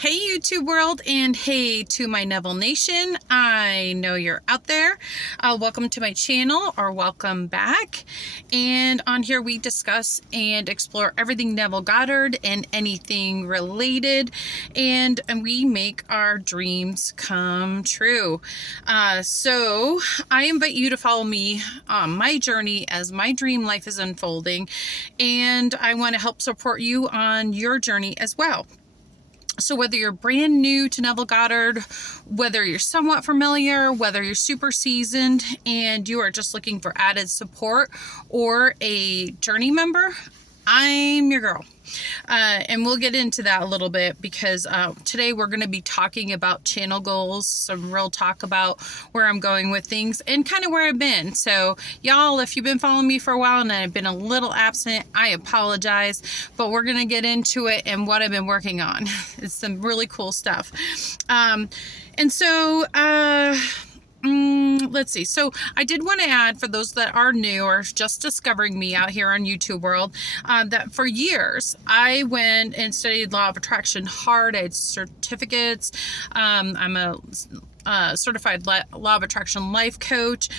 Hey YouTube world, and hey to my Neville Nation. I know you're out there. Welcome to my channel, or welcome back. And on here we discuss and explore everything Neville Goddard and anything related, and we make our dreams come true. So I invite you to follow me on my journey as my dream life is unfolding, and I want to help support you on your journey as well. So whether you're brand new to Neville Goddard, whether you're somewhat familiar, whether you're super seasoned and you are just looking for added support, or a journey member, I'm your girl. And we'll get into that a little bit, because today we're going to be talking about channel goals, some real talk about where I'm going with things and kind of where I've been. So y'all, if you've been following me for a while and I've been a little absent, I apologize, but we're going to get into it and what I've been working on. It's some really cool stuff. Let's see. So I did want to add, for those that are new or just discovering me out here on YouTube world, that for years I went and studied law of attraction hard. I had certificates. I'm a certified law of attraction life coach.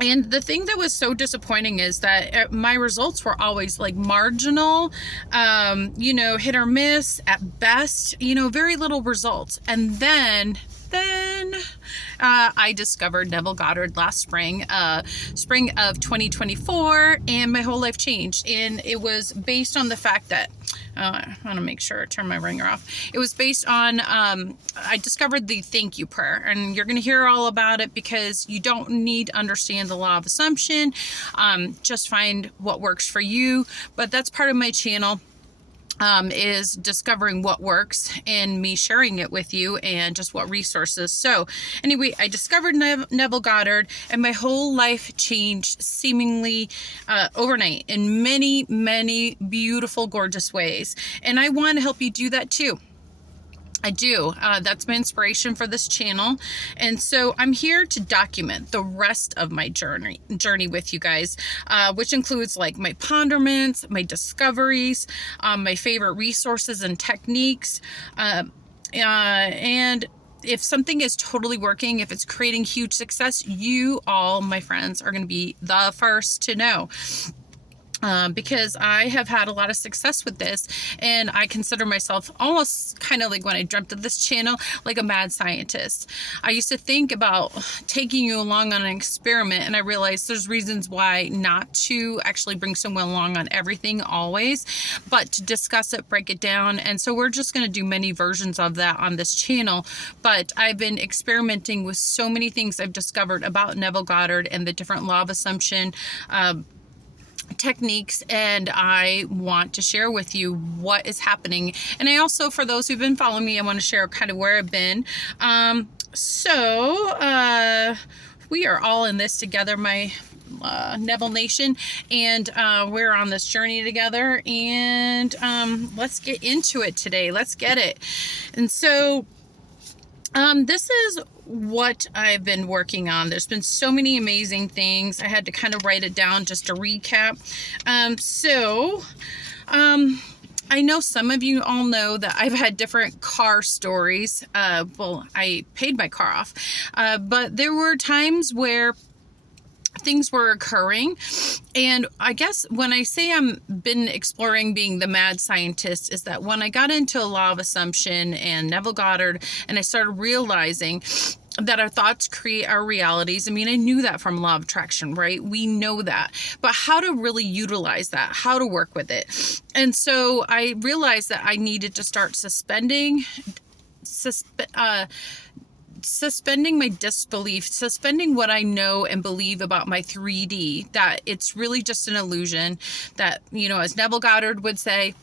And the thing that was so disappointing is that my results were always like marginal, hit or miss at best, very little results. And then I discovered Neville Goddard last spring of 2024, and my whole life changed. And it was based on the fact that I want to make sure I turn my ringer off. It was based on, I discovered the thank you prayer, and you're going to hear all about it, because you don't need to understand the law of assumption. Just find what works for you. But that's part of my channel. Is discovering what works and me sharing it with you, and just what resources. So anyway, I discovered Neville Goddard, and my whole life changed seemingly overnight in many, many beautiful, gorgeous ways. And I want to help you do that too. I do. That's my inspiration for this channel. And so I'm here to document the rest of my journey with you guys, which includes like my ponderments, my discoveries, my favorite resources and techniques, and if something is totally working, if it's creating huge success, you all, my friends, are going to be the first to know. Because I have had a lot of success with this, and I consider myself almost kind of like, when I dreamt of this channel, like a mad scientist. I used to think about taking you along on an experiment, and I realized there's reasons why not to actually bring someone along on everything always, but to discuss it, break it down. And so we're just going to do many versions of that on this channel. But I've been experimenting with so many things I've discovered about Neville Goddard and the different law of assumption techniques, and I want to share with you what is happening. And I also, for those who've been following me, I want to share kind of where I've been. We are all in this together, my Neville Nation, and we're on this journey together, and let's get into it today. Let's get it. And so this is what I've been working on. There's been so many amazing things. I had to kind of write it down just to recap. I know some of you all know that I've had different car stories. Well, I paid my car off, but there were times where things were occurring. And I guess when I say I'm been exploring being the mad scientist, is that when I got into a law of assumption and Neville Goddard, and I started realizing that our thoughts create our realities. I mean, I knew that from law of attraction, right? We know that, but how to really utilize that, how to work with it. And so I realized that I needed to start suspending my disbelief, suspending what I know and believe about my 3D, that it's really just an illusion, that, as Neville Goddard would say,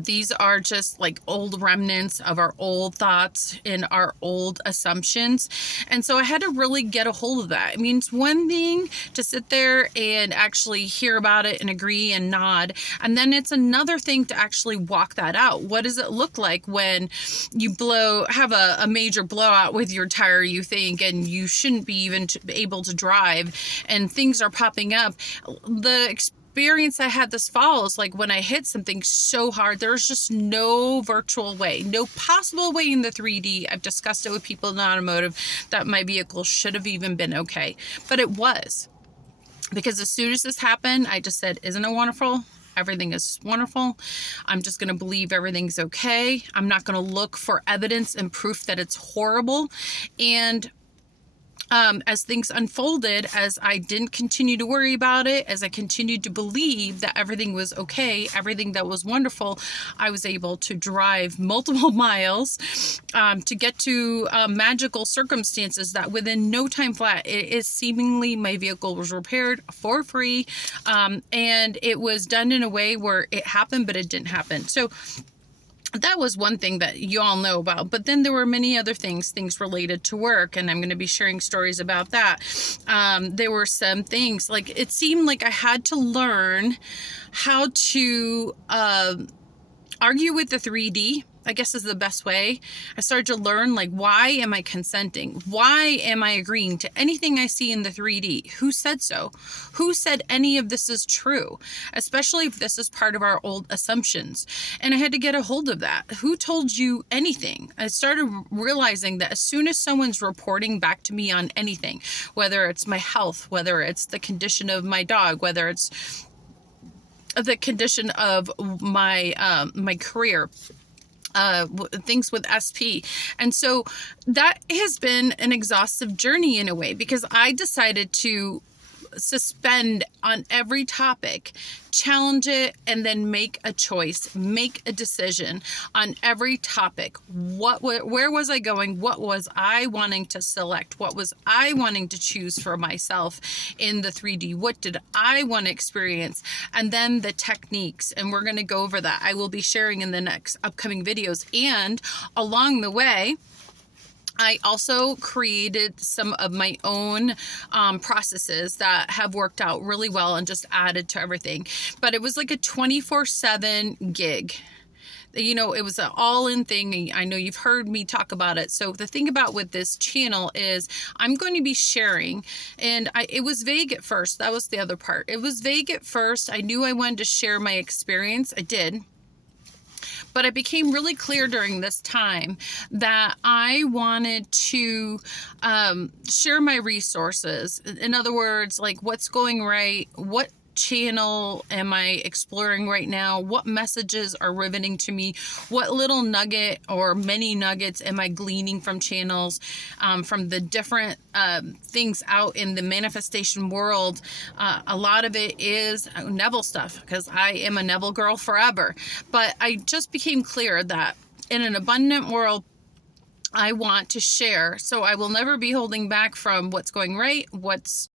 these are just like old remnants of our old thoughts and our old assumptions. And so I had to really get a hold of that. I mean, it's one thing to sit there and actually hear about it and agree and nod. And then it's another thing to actually walk that out. What does it look like when you have a major blowout with your tire, you think, and you shouldn't be even able to drive, and things are popping up? The experience I had this fall is like when I hit something so hard, there's just no virtual way, no possible way in the 3D. I've discussed it with people in automotive that my vehicle should have even been okay, but it was. Because as soon as this happened, I just said, isn't it wonderful? Everything is wonderful. I'm just going to believe everything's okay. I'm not going to look for evidence and proof that it's horrible. And as things unfolded, as I didn't continue to worry about it, as I continued to believe that everything was okay, everything that was wonderful, I was able to drive multiple miles to get to magical circumstances that within no time flat, it is seemingly my vehicle was repaired for free. And it was done in a way where it happened, but it didn't happen. So that was one thing that you all know about, but then there were many other things related to work, and I'm going to be sharing stories about that. There were some things, like it seemed like I had to learn how to argue with the 3D, I guess is the best way. I started to learn, like, why am I consenting? Why am I agreeing to anything I see in the 3D? Who said so? Who said any of this is true? Especially if this is part of our old assumptions. And I had to get a hold of that. Who told you anything? I started realizing that as soon as someone's reporting back to me on anything, whether it's my health, whether it's the condition of my dog, whether it's the condition of my my career, things with SP. And so that has been an exhaustive journey in a way, because I decided to suspend on every topic, challenge it, and then make a choice, make a decision on every topic. Where was I going? What was I wanting to select? What was I wanting to choose for myself in the 3D? What did I want to experience? And then the techniques, and we're going to go over that. I will be sharing in the next upcoming videos. And along the way, I also created some of my own processes that have worked out really well and just added to everything. But it was like a 24/7 gig. You know, it was an all-in thing. I know you've heard me talk about it. So the thing about with this channel is I'm going to be sharing, and it was vague at first. That was the other part. It was vague at first. I knew I wanted to share my experience. I did. But it became really clear during this time that I wanted to share my resources. In other words, like what's going right, what channel am I exploring right now, what messages are riveting to me, what little nugget or many nuggets am I gleaning from channels, from the different things out in the manifestation world. A lot of it is Neville stuff, because I am a Neville girl forever. But I just became clear that in an abundant world, I want to share. So I will never be holding back from what's going right, what's